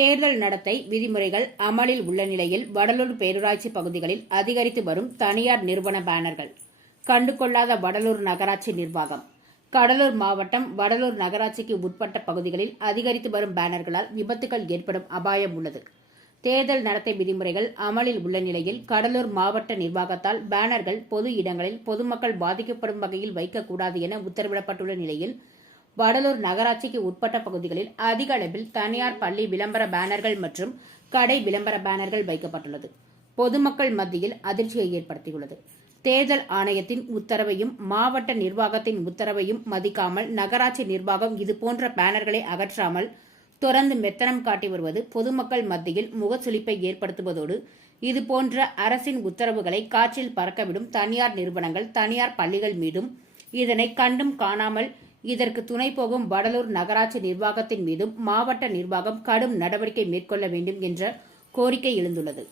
தேர்தல் நடத்தை விதிமுறைகள் அமலில் உள்ள நிலையில் வடலூர் பேரூராட்சி பகுதிகளில் அதிகரித்து வரும் தனியார் நிறுவன பேனர்கள் கண்டுகொள்ளாத வடலூர் நகராட்சி நிர்வாகம். கடலூர் மாவட்டம் வடலூர் நகராட்சிக்கு உட்பட்ட பகுதிகளில் அதிகரித்து வரும் பேனர்களால் விபத்துகள் ஏற்படும் அபாயம் உள்ளது. தேர்தல் நடத்தை விதிமுறைகள் அமலில் உள்ள நிலையில் கடலூர் மாவட்ட நிர்வாகத்தால் பேனர்கள் பொது இடங்களில் பொதுமக்கள் பாதிக்கப்படும் வகையில் வைக்கக்கூடாது என உத்தரவிடப்பட்டுள்ள நிலையில் வடலூர் நகராட்சிக்கு உட்பட்ட பகுதிகளில் அதிக அளவில் தனியார் பள்ளி விளம்பர பேனர்கள் மற்றும் கடை விளம்பர பேனர்கள் வைக்கப்பட்டுள்ளது. பொதுமக்கள் மத்தியில் அதிர்ச்சியை ஏற்படுத்தியுள்ளது. தேர்தல் ஆணையத்தின் உத்தரவையும் மாவட்ட நிர்வாகத்தின் உத்தரவையும் மதிக்காமல் நகராட்சி நிர்வாகம் இதுபோன்ற பேனர்களை அகற்றாமல் தொடர்ந்து மெத்தனம் காட்டி வருவது பொதுமக்கள் மத்தியில் முகசுளிப்பை ஏற்படுத்துவதோடு இதுபோன்ற அரசின் உத்தரவுகளை காற்றில் பறக்கவிடும் தனியார் நிறுவனங்கள் தனியார் பள்ளிகள் மீதும் இதனை கண்டும் காணாமல் இதற்கு துணை போகும் வடலூர் நகராட்சி நிர்வாகத்தின் மீதும் மாவட்ட நிர்வாகம் கடும் நடவடிக்கை மேற்கொள்ள வேண்டும் என்ற கோரிக்கை எழுந்துள்ளது.